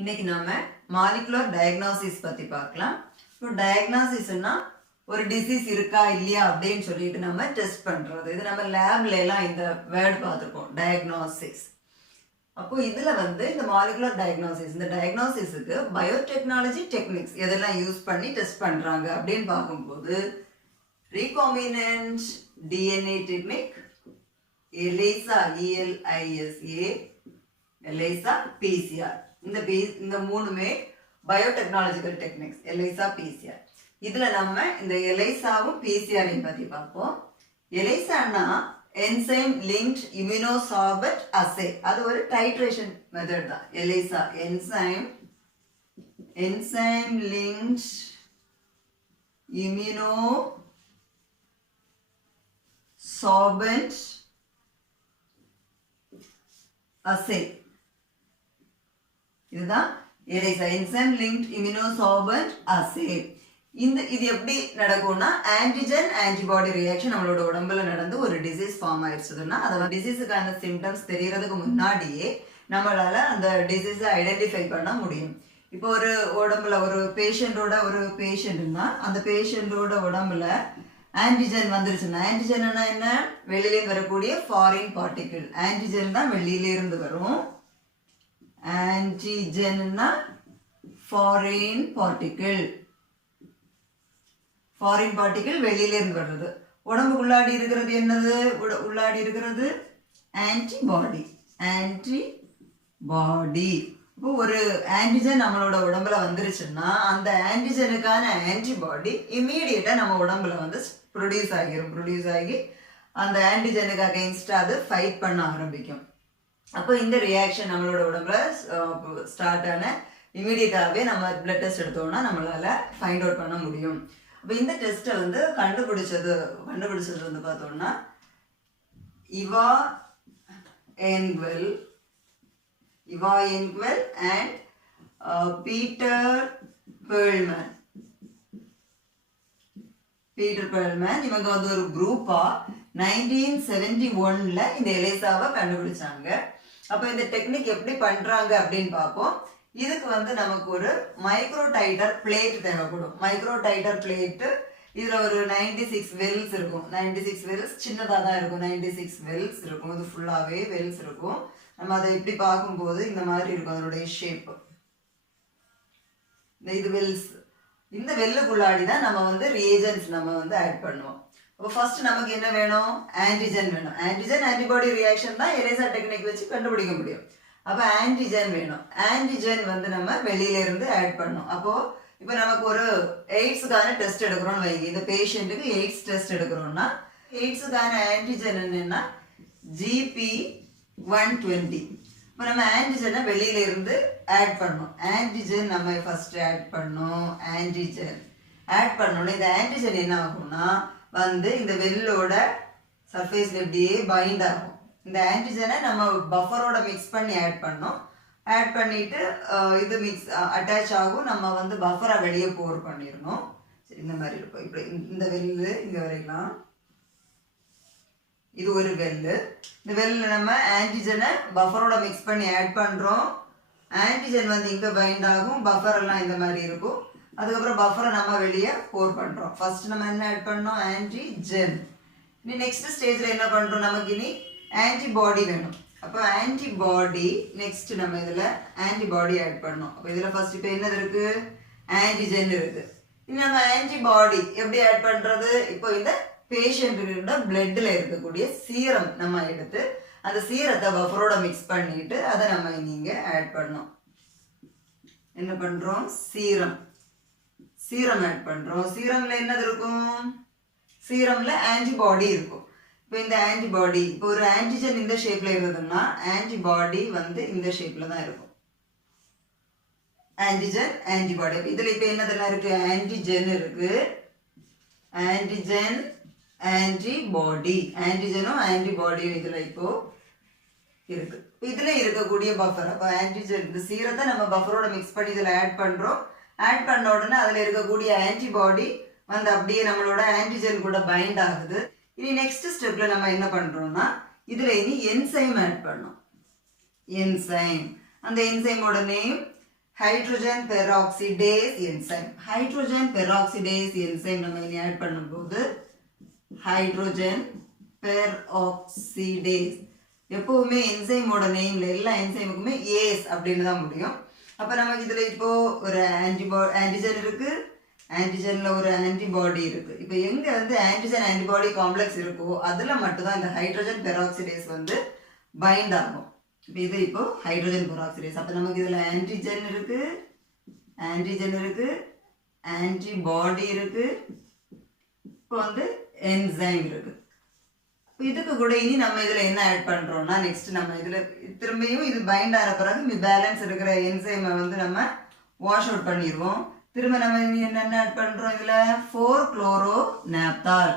இன்னைக்கு நாம molecular diagnosis பத்தி பார்க்கலாம். இப்போ டயக்னாசிஸ்னா ஒரு டிசீஸ் இருக்கா இல்லையா அப்படின்னு சொல்லிட்டு நம்ம டெஸ்ட் பண்றது. இது நம்ம லேப்ல எல்லாம் இந்த வேர்ட் பார்த்துருக்கோம், டயக்னாசிஸ். அப்போ இதுல இந்த மாலிகுலர் டயக்னாசிஸ், இந்த டயக்னாசிஸுக்கு பயோடெக்னாலஜி டெக்னிக்ஸ் எதெல்லாம் யூஸ் பண்ணி டெஸ்ட் பண்றாங்க அப்படின்னு பார்க்கும்போது recombinant DNA technique, ELISA, ELISA, ELISA, PCR. இந்த மூணுமே பயோடெக்னாலஜிக்கல் டெக்னிக்ஸ், ELISA, PCR. இதுல நம்ம இந்த ELISAவும் PCRையும் பத்தி பார்ப்போம். ELISAனா enzyme linked immunosorbent assay. அது ஒரு titration method தான். ELISA enzyme linked immunosorbent assay. இதுதான் ELISA, enzyme linked immunosorbent assay. இது எப்படி நடக்கும்னா ஆன்டிஜன் ஆன்டிபாடி ரியாக்ஷன் நம்மளோட உடம்புல நடந்து ஒரு டிசீஸ் ஃபார்ம் ஆயிடுச்சுன்னா அதோட டிசீஸுக்கான சிம்டம்ஸ் தெரியறதுக்கு முன்னாடியே நம்மளால அந்த டிசீஸை ஐடென்டிஃபை பண்ண முடியும். இப்போ ஒரு உடம்புல ஒரு பேஷண்ட்னா அந்த பேஷண்டோட உடம்புல ஆன்டிஜன் வந்துருச்சுன்னா, ஆன்டிஜன்னா என்ன? வெளியிலேருந்து வரக்கூடிய ஃபாரின் பார்ட்டிகிள். ஆன்டிஜன் தான் வெளியிலேருந்து வரும். ஆன்டிஜன்னா ஃபாரின் பார்ட்டிகிள். ஃபாரின் பார்ட்டிகிள் வெளியிலேருந்து வர்றது. உடம்புக்குள்ளாடி இருக்கிறது என்னது? உள்ளாடி இருக்கிறது ஆன்டிபாடி. இப்போ ஒரு ஆன்டிஜன் நம்மளோட உடம்புல வந்துருச்சுன்னா அந்த ஆன்டிஜனுக்கான ஆன்டிபாடி இம்மீடியட்டா நம்ம உடம்புல ப்ரொடியூஸ் ஆகி அந்த ஆன்டிஜனுக்கு அகைன்ஸ்டா அது ஃபைட் பண்ண ஆரம்பிக்கும். அப்போ இந்த ரியாக்ஷன் நம்மளோட உடம்புல ஸ்டார்ட் ஆன இம்மீடியட்டாவே நம்ம பிளட் டெஸ்ட் எடுத்தோம்னா நம்மளால ஃபைண்ட் அவுட் பண்ண முடியும். இப்போ இந்த டெஸ்ட்டை கண்டுபிடிச்சது பார்த்தோம்னா இவா என்க்வெல் அண்ட் பீட்டர் பெர்ல்மேன். இவங்க ஒரு குரூப்பா 1971ல இந்த எலிசாவை கண்டுபிடிச்சாங்க. அப்போ இந்த டெக்னிக் எப்படி பண்றாங்க அப்படின்னு பார்ப்போம். இதுக்கு நமக்கு ஒரு மைக்ரோடைட்டர் பிளேட் தேவைப்படும். மைக்ரோடைட்டர் பிளேட் இதுல ஒரு 96 வெல்ஸ் இருக்கும். 96 வெல்ஸ் சின்னதாக தான் இருக்கும். 96 வெல்ஸ் இருக்கும். இது ஃபுல்லாவே வெல்ஸ் இருக்கும். நம்ம அதை இப்படி பார்க்கும்போது இந்த மாதிரி இருக்கும் அதனுடைய ஷேப். இது வெல்ஸ். இந்த வெல்லுக்குள்ளாடி தான் நம்ம ரியேஜன்ஸ் நம்ம ஆட் பண்ணுவோம். அப்போ ஃபர்ஸ்ட் நமக்கு என்ன வேணும்? ஆன்டிஜன் வேணும். ஆன்டிஜன் ஆன்டிபாடி ரியாக்ஷன் தான் எலிசா டெக்னிக் வச்சு கண்டுபிடிக்க முடியும். அப்போ ஆன்டிஜன் வேணும். ஆன்டிஜன் நம்ம வெளியில இருந்து ஆட் பண்ணோம். அப்போ இப்போ நமக்கு ஒரு எய்ட்ஸுக்கான டெஸ்ட் எடுக்கிறோம்னு வைங்க. இந்த பேஷண்ட்டுக்கு எய்ட்ஸ் டெஸ்ட் எடுக்கிறோம்னா எய்ட்ஸுக்கான ஆன்டிஜன் என்னன்னா GP120. இப்போ நம்ம ஆன்டிஜனை வெளியில இருந்து ஆட் பண்ணோம். ஆன்டிஜன் நம்ம ஃபர்ஸ்ட் ஆட் பண்ணோம். ஆன்டிஜன் ஆட் பண்ணோம்னா இந்த ஆன்டிஜன் என்ன ஆகும்னா இந்த வெல்லோட சர்ஃபேஸ்ல இப்படியே பைண்ட் ஆகும். இந்த ஆன்டிஜனை நம்ம பஃபரோட மிக்ஸ் பண்ணி ஆட் பண்ணோம். ஆட் பண்ணிட்டு இது மிக்ஸ் அட்டாச் ஆகும். நம்ம பஃபரை வெளியே போர் பண்ணிடணும். சரி, இந்த மாதிரி இருக்கும். இப்படி இந்த வெல்லு இங்க வரைக்கலாம். இது ஒரு வெல்லு. இந்த வெல்ல நம்ம ஆன்டிஜனை பஃபரோட மிக்ஸ் பண்ணி ஆட் பண்றோம். ஆன்டிஜன் இங்க பைண்ட் ஆகும். பஃபர் எல்லாம் இந்த மாதிரி இருக்கும். அதுக்கப்புறம் பஃபரை நம்ம வெளியே போர் பண்றோம். ஃபர்ஸ்ட் நம்ம என்ன ஆட் பண்ணோம்? ஆன்டிஜன். இனி நெக்ஸ்ட் ஸ்டேஜ்ல என்ன பண்றோம்? நமக்கு இனி ஆன்டிபாடி வேணும். அப்போ ஆன்டிபாடி நெக்ஸ்ட் நம்ம இதுல ஆன்டிபாடி ஆட் பண்ணோம். அப்போ இதுல ஃபர்ஸ்ட் இப்போ என்னது இருக்கு? ஆன்டிஜன் இருக்கு. இனி நம்ம ஆன்டிபாடி எப்படி ஆட் பண்றது? இப்போ இந்த பேஷண்ட்டோட பிளட்ல இருக்கக்கூடிய சீரம் நம்ம எடுத்து அந்த சீரத்தை பஃபரோட மிக்ஸ் பண்ணிட்டு அதை நம்ம இங்க ஆட் பண்ணோம். என்ன பண்றோம்? சீரம் ஆட் பண்றோம். சீரம்ல என்னது இருக்கும்? சீரம்ல ஆன்டிபாடி இருக்கும். இப்போ இந்த ஆன்டிபாடி, இப்போ ஒரு ஆன்டிஜன் இந்த ஷேப்ல இருந்ததுன்னா ஆன்டிபாடி இந்த ஷேப்ல தான் இருக்கும். Antigen antibody. இதுல இப்ப என்னதெல்லாம் இருக்கு? ஆன்டிஜன் இருக்கு, ஆன்டிஜன் ஆன்டிபாடி. ஆன்டிஜனும் ஆன்டிபாடியும் இதுல இப்போ இருக்கு. இதுல இருக்கக்கூடிய பஃபர், அப்ப ஆன்டிஜன் இந்த சீரத்தை நம்ம பஃபரோட மிக்ஸ் பண்ணி இதுல ஆட் பண்றோம். ஆட் பண்ண உடனே அதுல இருக்கக்கூடிய ஆன்டிபாடி அப்படியே நம்மளோட ஆன்டிஜன் கூட பைண்ட் ஆகுது. இனி நெக்ஸ்ட் ஸ்டெப்ல நம்ம என்ன பண்றோம்னா இதுல இனி என்சைம் ஆட் பண்ணோம். என்சைம், அந்த என்சைமோட name hydrogen peroxidase enzyme. Hydrogen peroxidase enzyme நம்ம இனி ஆட் பண்ணும்போது ஹைட்ரஜன் பெராக்சிடேஸ். எப்பவுமே என்சைமோட நேம்ல எல்லா என்சைமுக்குமே ஏஸ் அப்படின்னு தான் முடியும். அப்போ நமக்கு இதில் இப்போ ஒரு ஆன்டிஜன் இருக்கு, ஆன்டிஜன்ல ஒரு ஆன்டிபாடி இருக்கு. இப்போ எங்க வந்து ஆன்டிஜன் ஆன்டிபாடி காம்ப்ளெக்ஸ் இருக்கோ அதில் மட்டும்தான் இந்த ஹைட்ரஜன் பெராக்சிடேஸ் வந்து பைண்ட் ஆகும். இது இப்போ ஹைட்ரஜன் பெராக்சிடேஸ். அப்போ நமக்கு இதில் ஆன்டிஜன் இருக்கு, ஆன்டிபாடி இருக்கு, இப்போ வந்து என்சைம் இருக்கு. இதுக்கு கூட இனி நம்ம இதில் என்ன ஆட் பண்ணுறோம்னா நெக்ஸ்ட் நம்ம இதில் திரும்பியும் இது பைண்ட் ஆகிற பிறகு பேலன்ஸ் இருக்கிற என்சைமை வந்து நம்ம வாஷ் அவுட் பண்ணிடுவோம். திரும்ப நம்ம என்னென்ன ஆட் பண்ணுறோம் இதில் 4-குளோரோநாப்தால்.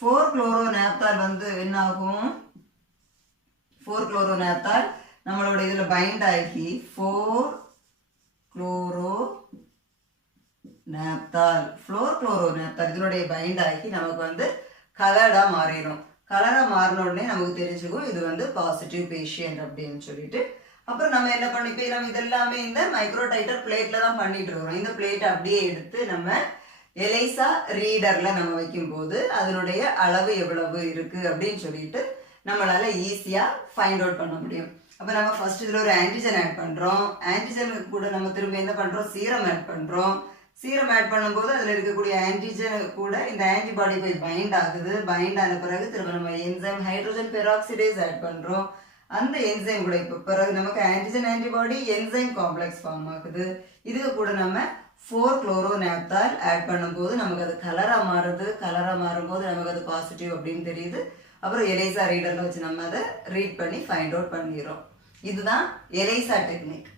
4-குளோரோநாப்தால் வந்து என்ன ஆகும், 4-குளோரோநாப்தால் நம்மளோட இதில் பைண்ட் ஆகி 4-குளோரோநாப்தால் இதனுடைய பைண்ட் ஆகி நமக்கு வந்து கலர்டாக மாறிடும். கலராக மாறின உடனே நமக்கு தெரிஞ்சுக்கும் இது வந்து பாசிட்டிவ் பேஷியன்ட் அப்படின்னு சொல்லிட்டு. அப்புறம் நம்ம என்ன பண்ணி இப்போ நம்ம இதெல்லாமே இந்த மைக்ரோடைட்டர் பிளேட்ல தான் பண்ணிட்டு இருக்கோம். இந்த பிளேட்டை அப்படியே எடுத்து நம்ம எலைசா ரீடர்ல நம்ம வைக்கும்போது அதனுடைய அளவு எவ்வளவு இருக்கு அப்படின்னு சொல்லிட்டு நம்மளால ஈஸியா ஃபைண்ட் அவுட் பண்ண முடியும். அப்போ நம்ம ஃபர்ஸ்ட் இதில் ஒரு ஆன்டிஜன் ஆட் பண்ணுறோம். ஆன்டிஜனுக்கு கூட நம்ம திரும்ப என்ன பண்ணுறோம், சீரம் ஆட் பண்ணுறோம். சீரம் ஆட் பண்ணும்போது அதில் இருக்கக்கூடிய ஆன்டிஜன் கூட இந்த ஆன்டிபாடி போய் பைண்ட் ஆகுது. பைண்ட் ஆன பிறகு திரும்ப நம்ம என்சைம் ஹைட்ரஜன் பெராக்சிடேஸ் ஆட் பண்ணுறோம். அந்த என்சைம் கூட இப்போ பிறகு நமக்கு antigen antibody enzyme complex form ஆகுது. இதுக்கு கூட நம்ம 4-குளோரோநாப்தால் ஆட் பண்ணும்போது நமக்கு அது கலராக மாறுது. கலராக மாறும்போது நமக்கு அது பாசிட்டிவ் அப்படின்னு தெரியுது. அப்புறம் எலைசா ரீடர்ல வச்சு நம்ம அதை ரீட் பண்ணி ஃபைண்ட் அவுட் பண்ணிடுறோம். இதுதான் எலைசா டெக்னிக்.